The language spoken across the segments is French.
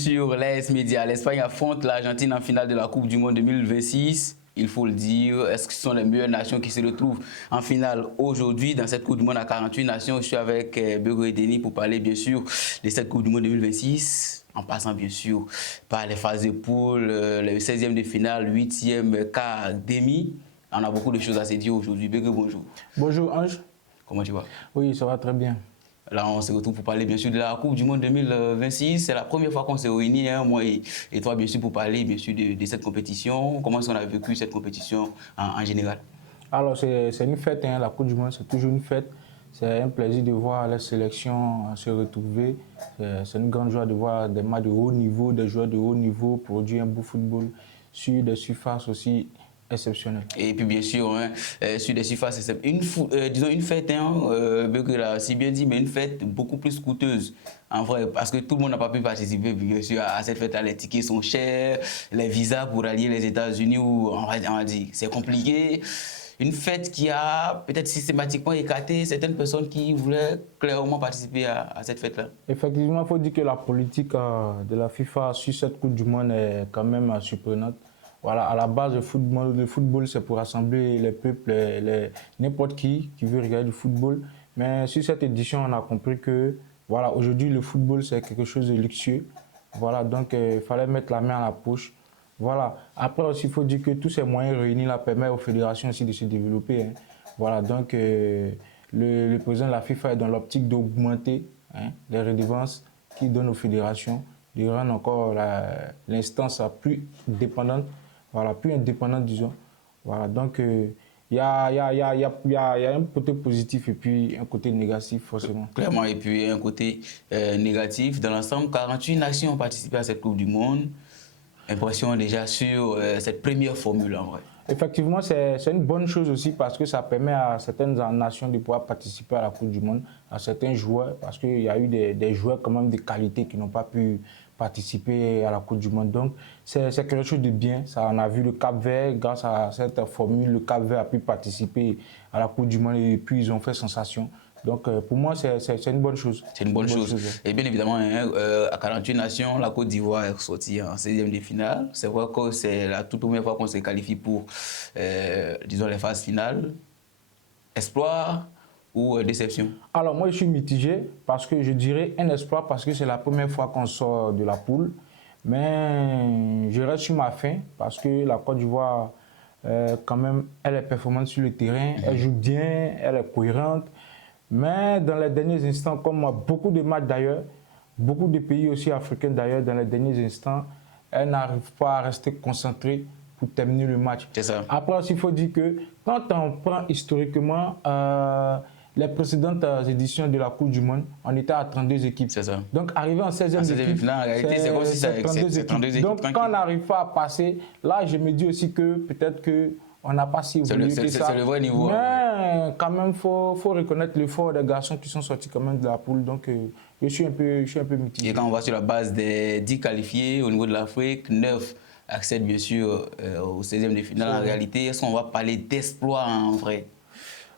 sûr, l'AS Média. L'Espagne affronte l'Argentine en finale de la Coupe du Monde 2026. Il faut le dire, est-ce que ce sont les meilleures nations qui se retrouvent en finale aujourd'hui dans cette Coupe du Monde à 48 nations? Je suis avec Bego et Denis pour parler bien sûr de cette Coupe du Monde 2026, en passant bien sûr par les phases de poule, les 16e de finale, 8e, quart, demi. On a beaucoup de choses à se dire aujourd'hui. Bego, bonjour. Bonjour Ange. Comment tu vas? Oui, ça va très bien. Là, on se retrouve pour parler bien sûr de la Coupe du Monde 2026. C'est la première fois qu'on s'est réunis, hein, moi et toi, bien sûr, pour parler bien sûr de cette compétition. Comment est-ce qu'on a vécu cette compétition en général? Alors, c'est une fête, hein, la Coupe du Monde, c'est toujours une fête. C'est un plaisir de voir les sélections se retrouver. C'est une grande joie de voir des matchs de haut niveau, des joueurs de haut niveau produire un beau football sur des surfaces aussi exceptionnelles. Et puis bien sûr, hein, sur des surfaces, c'est disons une fête, hein, si bien dit, mais une fête beaucoup plus coûteuse. En vrai, parce que tout le monde n'a pas pu participer, bien sûr, à cette fête-là. Les tickets sont chers, les visas pour allier les États-Unis, on va dire, c'est compliqué. Une fête qui a peut-être systématiquement écarté certaines personnes qui voulaient clairement participer à cette fête-là. Effectivement, il faut dire que la politique de la FIFA sur cette Coupe du Monde est quand même surprenante. Voilà, à la base, le football c'est pour rassembler les peuples, n'importe qui veut regarder du football. Mais sur cette édition, on a compris que voilà, aujourd'hui, le football, c'est quelque chose de luxueux. Voilà, donc il fallait mettre la main à la poche. Voilà. Après aussi, il faut dire que tous ces moyens réunis là permettent aux fédérations aussi de se développer. Hein. Voilà, donc le président de la FIFA est dans l'optique d'augmenter les redevances qu'il donne aux fédérations, de rendre encore l'instance plus dépendante, voilà, plus indépendante, disons. Voilà, donc il y a un côté positif et puis un côté négatif, forcément. Clairement, et puis un côté négatif. Dans l'ensemble, 48 nations ont participé à cette Coupe du Monde. Impression déjà sur cette première formule en vrai. Effectivement, c'est une bonne chose aussi parce que ça permet à certaines nations de pouvoir participer à la Coupe du Monde, à certains joueurs, parce qu'il y a eu des joueurs quand même de qualité qui n'ont pas pu participer à la Coupe du Monde. Donc, c'est quelque chose de bien. Ça, on a vu le Cap-Vert, grâce à cette formule, le Cap-Vert a pu participer à la Coupe du Monde et puis ils ont fait sensation. Donc, pour moi, c'est une bonne chose. C'est une bonne chose. Et bien évidemment, hein, à 48 nations, la Côte d'Ivoire est sortie en 16e de finale. C'est vrai que c'est la toute première fois qu'on se qualifie pour, disons, les phases finales. Espoir ou déception? Alors, moi, je suis mitigé parce que je dirais un espoir parce que c'est la première fois qu'on sort de la poule. Mais je reste sur ma faim parce que la Côte d'Ivoire, quand même, elle est performante sur le terrain, elle joue bien, elle est cohérente. Mais dans les derniers instants, comme beaucoup de matchs d'ailleurs, beaucoup de pays aussi africains d'ailleurs, dans les derniers instants, elle n'arrive pas à rester concentrée pour terminer le match. C'est ça. Après aussi, il faut dire que quand on prend historiquement les précédentes éditions de la Coupe du Monde, on était à 32 équipes. C'est ça. Donc, arriver en 16e finale, en réalité, c'est comme si c'est 32 équipes. Donc, quand on n'arrive pas à passer, là, je me dis aussi que peut-être qu'on n'a pas si évolué que ça. C'est le vrai niveau. Mais quand même, il faut reconnaître l'effort des garçons qui sont sortis quand même de la poule. Donc, je suis un peu mitigé. Et quand on va sur la base des 10 qualifiés au niveau de l'Afrique, 9 accèdent bien sûr au 16e de finale. En réalité, est-ce qu'on va parler d'exploit en vrai?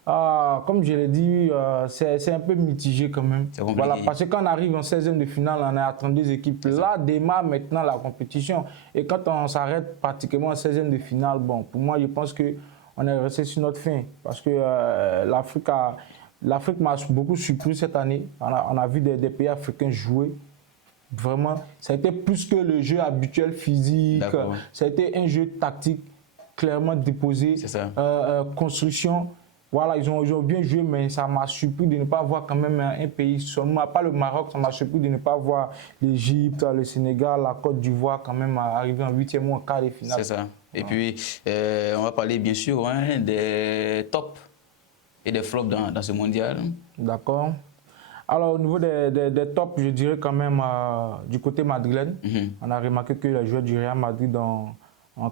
Comme je l'ai dit, c'est un peu mitigé quand même. Voilà, parce que quand on arrive en 16e de finale, on est à 32 équipes. Là démarre maintenant la compétition. Et quand on s'arrête pratiquement en 16e de finale, bon, pour moi, je pense qu'on est resté sur notre fin. Parce que l'Afrique m'a beaucoup surpris cette année. On a vu des pays africains jouer. Vraiment, ça a été plus que le jeu habituel physique. Ça a été un jeu tactique clairement déposé. C'est ça. Construction. Voilà, ils ont bien joué, mais ça m'a surpris de ne pas voir quand même un pays seulement, pas le Maroc, ça m'a surpris de ne pas voir l'Égypte, le Sénégal, la Côte d'Ivoire quand même arriver en 8e ou en quart de finale. C'est ça. Et puis, on va parler bien sûr des tops et des flops dans ce mondial. D'accord. Alors, au niveau des tops, je dirais quand même du côté madrilène, on a remarqué que les joueurs du Real Madrid ont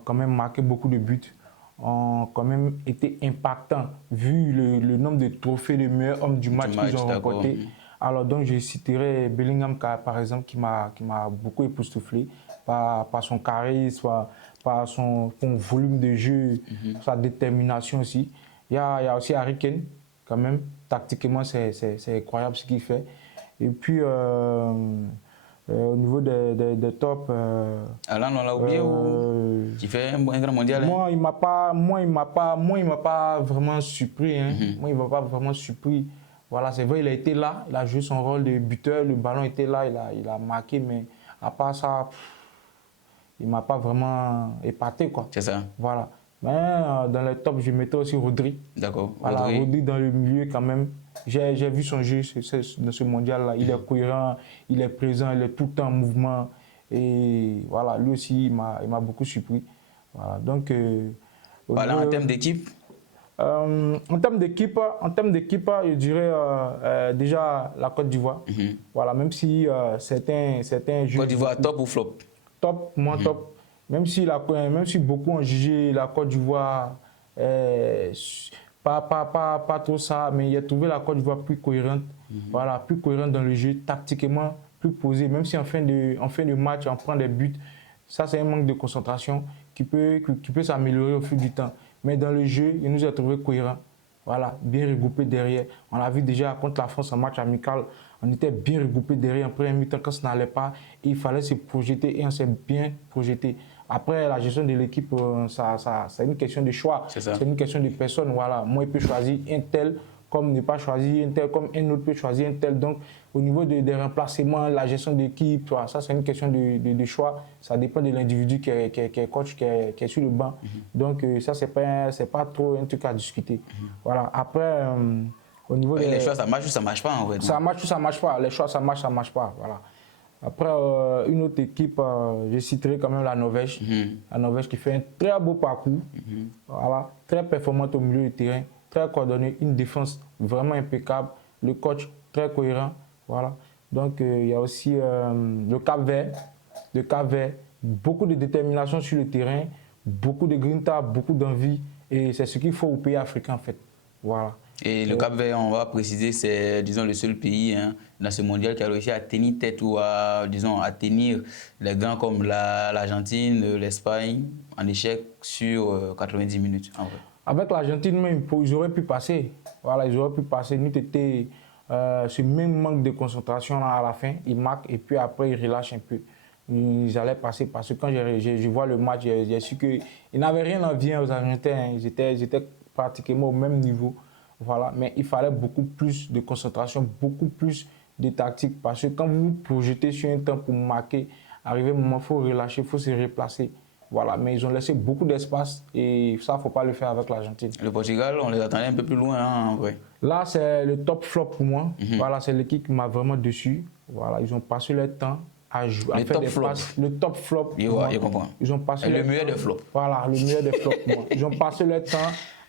quand même marqué beaucoup de buts. Ont quand même été impactants vu le nombre de trophées de meilleurs hommes du match qu'ils ont remporté. Alors donc je citerai Bellingham par exemple qui m'a beaucoup époustouflé par son charisme, par son volume de jeu, sa détermination aussi. Il y a aussi Harry Kane quand même, tactiquement c'est incroyable ce qu'il fait. Et puis Au niveau des tops. Alan, on l'a oublié ou qui fait un grand mondial? Moi, il m'a pas vraiment surpris. Hein. Moi, il m'a pas vraiment surpris. Voilà, c'est vrai, il a été là, il a joué son rôle de buteur, le ballon était là, il a marqué, mais à part ça, il m'a pas vraiment épaté, quoi. C'est ça. Voilà. Mais dans les tops, je mettais aussi Rodri. D'accord. Voilà, Rodri dans le milieu quand même. J'ai vu son jeu dans ce mondial-là. Il est cohérent, il est présent, il est tout le temps en mouvement. Et voilà, lui aussi, il m'a beaucoup surpris. Voilà, donc, voilà, en termes d'équipe? En termes d'équipe, je dirais déjà la Côte d'Ivoire. Voilà, même si certains Côte d'Ivoire, top ou flop? Top, moins top. Même si beaucoup ont jugé la Côte d'Ivoire pas trop ça, mais il a trouvé la Côte d'Ivoire plus cohérente. Voilà, plus cohérente dans le jeu, tactiquement plus posée. Même si en fin de match, on prend des buts, ça c'est un manque de concentration qui peut s'améliorer au fil du temps. Mais dans le jeu, il nous a trouvé cohérent. Voilà, bien regroupé derrière. On l'a vu déjà contre la France en match amical. On était bien regroupé derrière en première mi-temps quand ça n'allait pas. Il fallait se projeter et on s'est bien projeté. Après, la gestion de l'équipe, c'est une question de choix. C'est une question de personne. Voilà. Moi, il peut choisir un tel comme ne pas choisir un tel, comme un autre peut choisir un tel. Donc, au niveau des remplacements, la gestion d'équipe, ça, c'est une question de choix. Ça dépend de l'individu qui est coach, qui est sur le banc. Donc, ça, c'est pas trop un truc à discuter. Voilà. Après, au niveau les choix, ça marche ou ça marche pas, en fait? Ça marche ou ça marche pas. Les choix, ça marche pas. Voilà. Après, une autre équipe, je citerai quand même la Norvège. La Norvège qui fait un très beau parcours. Voilà. Très performante au milieu du terrain. Très coordonné. Une défense vraiment impeccable. Le coach très cohérent. Voilà. Donc, il y a aussi le Cap-Vert. Le Cap-Vert. Beaucoup de détermination sur le terrain. Beaucoup de grinta, beaucoup d'envie. Et c'est ce qu'il faut au pays africain, en fait. Voilà. Et le Cap-Vert, on va préciser, c'est, disons, le seul pays dans ce mondial qui a réussi à tenir tête ou à tenir les grands comme l'Argentine, l'Espagne en échec sur 90 minutes, en vrai. Avec l'Argentine même, ils auraient pu passer. Voilà, ils auraient pu passer. Nous, c'était ce même manque de concentration là, à la fin. Ils marquent et puis après, ils relâchent un peu. Ils allaient passer parce que quand je vois le match, j'ai su qu'ils n'avaient rien à envier aux Argentins. Ils étaient pratiquement au même niveau. Voilà, mais il fallait beaucoup plus de concentration, beaucoup plus de tactique. Parce que quand vous vous projetez sur un temps pour marquer, arrivé un moment, il faut relâcher, il faut se replacer. Voilà, mais ils ont laissé beaucoup d'espace et ça, il ne faut pas le faire avec l'Argentine. Le Portugal, on les attendait un peu plus loin, hein, en vrai. Là, c'est le top flop pour moi. Voilà, c'est l'équipe qui m'a vraiment déçu. Voilà, ils ont passé leur temps à jouer, à faire des passes. Le top flop. Je comprends. Ils ont passé le meilleur des flops. Voilà, le meilleur des flops pour moi. Ils ont passé leur temps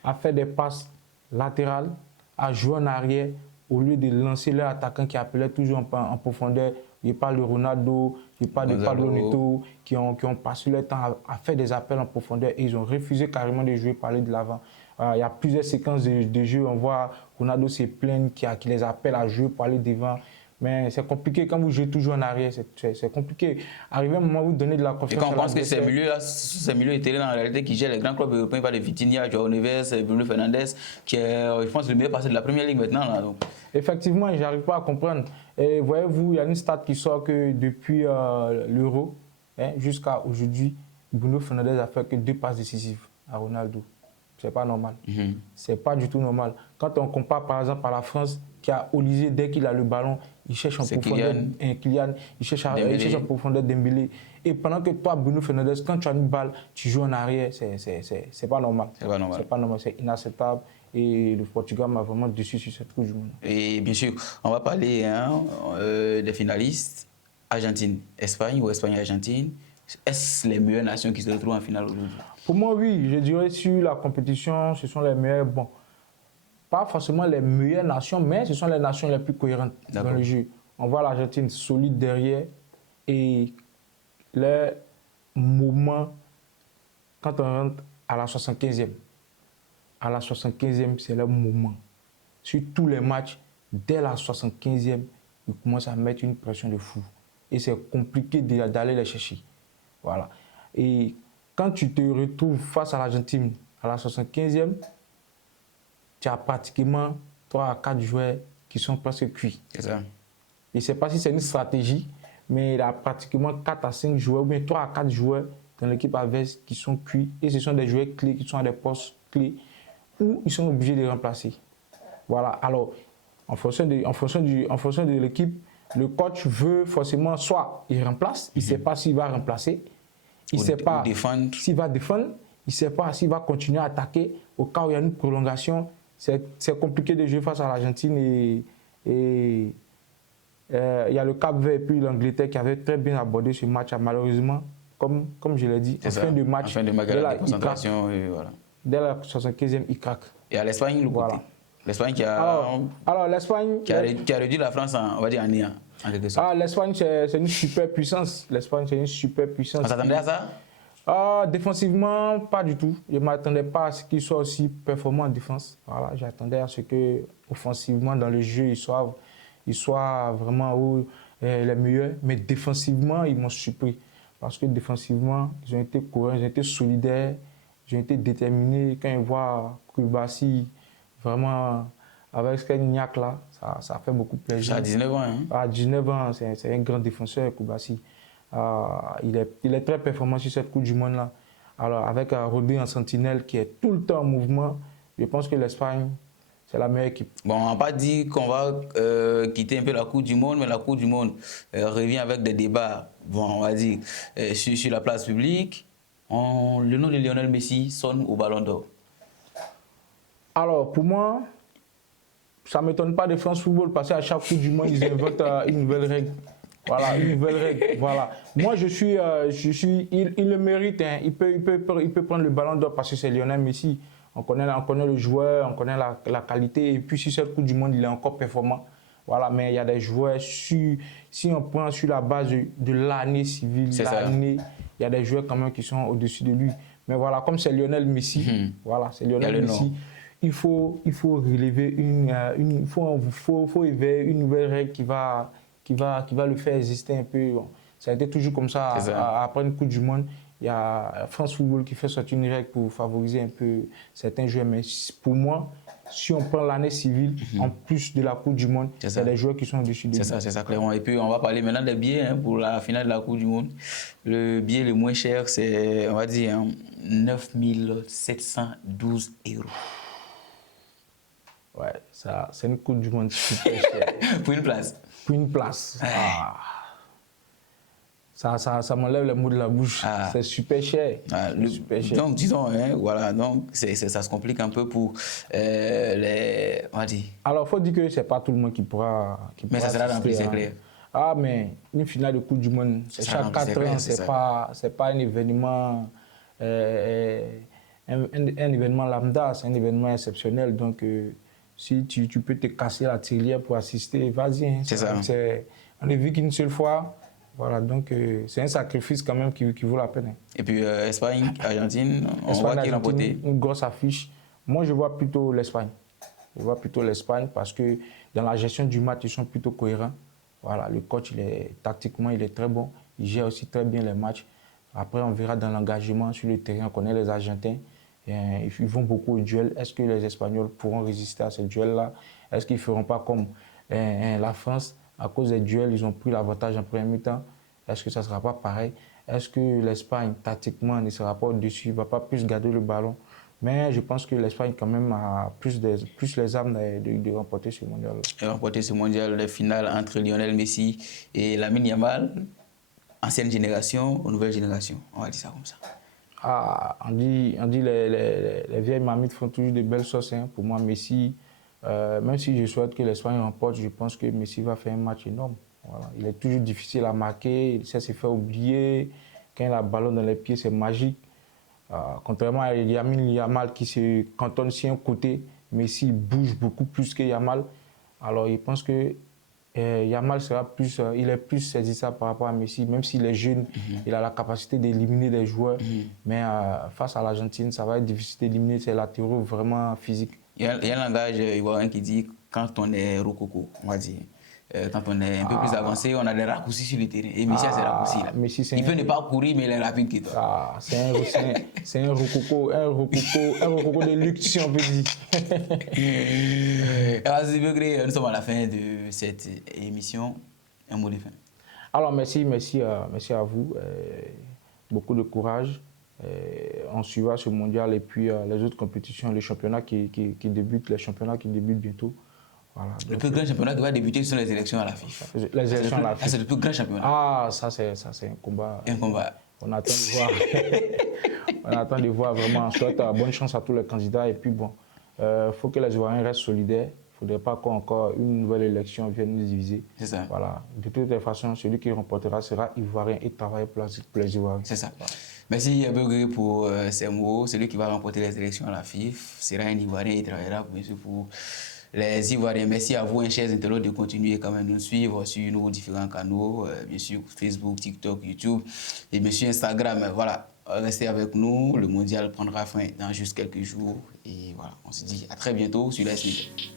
à faire des passes latérales, à jouer en arrière, au lieu de lancer leur attaquant qui appelait toujours en profondeur. Je parle de Ronaldo, je parle de Pablo Neto, qui ont passé leur temps à faire des appels en profondeur et ils ont refusé carrément de jouer par aller de l'avant. Il y a plusieurs séquences de jeu, on voit Ronaldo se plaindre, qui les appelle à jouer pour aller devant. Mais c'est compliqué quand vous jouez toujours en arrière, c'est compliqué. Arrivé à un moment où vous donnez de la confiance. Et quand on pense que ces milieux étaient en réalité qui gèrent les grands clubs européens, par les Vitinha, Joao Neves, Bruno Fernandes, qui est, je pense, le meilleur passé de la première ligue maintenant. Là, donc. Effectivement, je n'arrive pas à comprendre. Et voyez-vous, il y a une stat qui sort que depuis l'Euro jusqu'à aujourd'hui, Bruno Fernandes a fait que 2 passes décisives à Ronaldo. C'est pas normal. C'est pas du tout normal. Quand on compare par exemple à la France, qui a Olysée, dès qu'il a le ballon, il cherche en profondeur Kylian, il cherche en profondeur Dembélé. Et pendant que toi, Bruno Fernandes, quand tu as une balle, tu joues en arrière, c'est pas normal. C'est pas normal, c'est inacceptable. Et le Portugal m'a vraiment déçu sur cette Coupe du Monde. Et bien sûr, on va parler des finalistes. Argentine, Espagne ou Espagne, Argentine. Est-ce les meilleures nations qui se retrouvent en finale aujourd'hui? Pour moi, oui. Je dirais sur la compétition, ce sont les meilleures. Bon, pas forcément les meilleures nations, mais ce sont les nations les plus cohérentes dans le jeu. On voit l'Argentine solide derrière et les moments quand on rentre à la 75e. À la 75e, c'est le moment. Sur tous les matchs, dès la 75e, ils commencent à mettre une pression de fou. Et c'est compliqué d'aller les chercher. Voilà. Et quand tu te retrouves face à l'Argentine à la 75e, tu as pratiquement 3 à 4 joueurs qui sont presque cuits. C'est ça. Je ne sais pas si c'est une stratégie, mais il a pratiquement 4 à 5 joueurs, ou bien 3 à 4 joueurs dans l'équipe adverse qui sont cuits. Et ce sont des joueurs clés qui sont à des postes clés où ils sont obligés de remplacer. Voilà, alors en fonction de l'équipe, le coach veut forcément soit il remplace, il ne sait pas s'il va remplacer, il ne sait pas s'il va défendre, il ne sait pas s'il va continuer à attaquer. Au cas où il y a une prolongation, c'est compliqué de jouer face à l'Argentine et il y a le Cap-Vert et puis l'Angleterre qui avait très bien abordé ce match. Malheureusement, comme je l'ai dit, en fin de match, dès la 75e, il craque. Et à l'Espagne, voilà. L'Espagne qui a, qui a réduit la France on va dire en néant, en quelque sorte. L'Espagne, c'est une super puissance. L'Espagne, c'est une super puissance. On s'attendait à ça? Défensivement, pas du tout. Je ne m'attendais pas à ce qu'ils soient aussi performants en défense. Voilà, j'attendais à ce que, offensivement, dans le jeu, ils soient vraiment les meilleurs. Mais défensivement, ils m'ont surpris. Parce que défensivement, ils ont été courants, ils ont été solidaires, ils ont été déterminés. Quand ils voient Koulibaly, vraiment, avec ce Niak là, ça fait beaucoup plaisir. À 19 ans. Hein? À 19 ans, c'est un grand défenseur, Koulibaly. Il est très performant sur cette Coupe du Monde là. Alors, avec Rodri en sentinelle qui est tout le temps en mouvement, je pense que l'Espagne, c'est la meilleure équipe. Bon, on n'a pas dit qu'on va quitter un peu la Coupe du Monde, mais la Coupe du Monde revient avec des débats, bon, on va dire, sur la place publique. Le nom de Lionel Messi sonne au Ballon d'Or. Alors, pour moi, ça ne m'étonne pas de France Football parce qu'à chaque Coupe du Monde, ils inventent une nouvelle règle. Voilà, une nouvelle règle. Voilà. Moi, il le mérite. Hein. Il peut prendre le Ballon d'Or parce que c'est Lionel Messi. On connaît le joueur, on connaît la qualité. Et puis, sur cette Coupe du Monde, il est encore performant. Voilà, mais il y a des joueurs, si on prend sur la base de l'année civile, il y a des joueurs quand même qui sont au-dessus de lui. Mais voilà, comme c'est Lionel Messi, voilà, c'est Lionel Messi. Il faut relever faut éveiller une nouvelle règle qui va le faire exister un peu. Ça a été toujours comme ça. Après une Coupe du Monde, il y a France Football qui fait sortir une règle pour favoriser un peu certains joueurs. Mais pour moi, si on prend l'année civile, en plus de la Coupe du Monde, il y a des joueurs qui sont au-dessus de lui. C'est ça, clairement. Et puis, on va parler maintenant des billets pour la finale de la Coupe du Monde. Le billet le moins cher, c'est, on va dire, 9 712 €. Ouais, c'est une Coupe du Monde super chère. Pour une place. Pour une place. Ça m'enlève les mots de la bouche. C'est super cher. Super cher. Donc, disons, voilà, donc ça se complique un peu pour les. On va dire. Alors, il faut dire que ce n'est pas tout le monde qui pourra. Mais ça sera rempli, c'est clair. Mais une finale de Coupe du Monde, c'est chaque 4 ans, c'est pas un événement. Un événement lambda, c'est un événement exceptionnel. Donc, si tu peux te casser la tirelire pour assister, vas-y. Hein. C'est ça. On ne vit qu'une seule fois. Voilà, donc c'est un sacrifice quand même qui vaut la peine. Hein. Et puis Espagne, Argentine, on voit qui remporter. Une grosse affiche. Moi, je vois plutôt l'Espagne. Je vois plutôt l'Espagne parce que dans la gestion du match, ils sont plutôt cohérents. Voilà, le coach, tactiquement, il est très bon. Il gère aussi très bien les matchs. Après, on verra dans l'engagement sur le terrain. On connaît les Argentins. Ils vont beaucoup au duel. Est-ce que les Espagnols pourront résister à ce duel-là? Est-ce qu'ils ne feront pas comme la France? À cause des duels, ils ont pris l'avantage en premier mi-temps. Est-ce que ça ne sera pas pareil? Est-ce que l'Espagne, tactiquement, ne sera pas au-dessus? Il ne va pas plus garder le ballon? Mais je pense que l'Espagne, quand même, a plus les armes de remporter ce mondial. Et remporter ce mondial, la finale entre Lionel Messi et Lamine Yamal, ancienne génération ou nouvelle génération. On va dire ça comme ça. On dit les vieilles mamites font toujours de belles sauces. Hein. Pour moi, Messi, même si je souhaite que l'Espagne remporte, je pense que Messi va faire un match énorme. Voilà. Il est toujours difficile à marquer, il sait se faire oublier. Quand il a le ballon dans les pieds, c'est magique. Contrairement à Yamal qui se cantonne sur un côté, Messi bouge beaucoup plus que Yamal. Alors, il pense que Yamal il est plus saisissable par rapport à Messi, même s'il est jeune, il a la capacité d'éliminer des joueurs. Mais face à l'Argentine, ça va être difficile d'éliminer ses latéraux vraiment physiques. Il y a un langage ivoirien qui dit quand on est rococo, on va dire. Quand on est un peu plus avancé, on a des raccourcis sur le terrain. Et Messi a ses raccourcis là. Il peut ne pas courir, mais il est rapide que toi. C'est un rococo de luxe, si on peut dire. Nous sommes à la fin de cette émission. Un mot de fin. Alors, merci à vous. Beaucoup de courage. On suivra ce mondial et puis les autres compétitions, les championnats qui débutent, les championnats qui débutent bientôt. Voilà. Le plus grand championnat qui va débuter sont les élections à la FIFA. Les élections à la FIFA. C'est le plus grand championnat. Ah, ça c'est un combat. Un combat. On attend de voir. On attend de voir vraiment. On souhaite bonne chance à tous les candidats. Et puis bon, faut que les Ivoiriens restent solidaires. Il ne faudrait pas qu'encore une nouvelle élection vienne nous diviser. C'est ça. Voilà. De toutes les façons, celui qui remportera sera Ivoirien et travaillera pour les Ivoiriens. C'est ça. Voilà. Merci Begré pour ces mots. Celui qui va remporter les élections à la FIF sera un Ivoirien et travaillera bien sûr pour les Ivoiriens. Merci à vous, chers internautes, de continuer quand même de nous suivre sur nos différents canaux, bien sûr Facebook, TikTok, YouTube et bien sûr Instagram. Voilà, restez avec nous. Le mondial prendra fin dans juste quelques jours. Et voilà, on se dit à très bientôt sur la SNIC.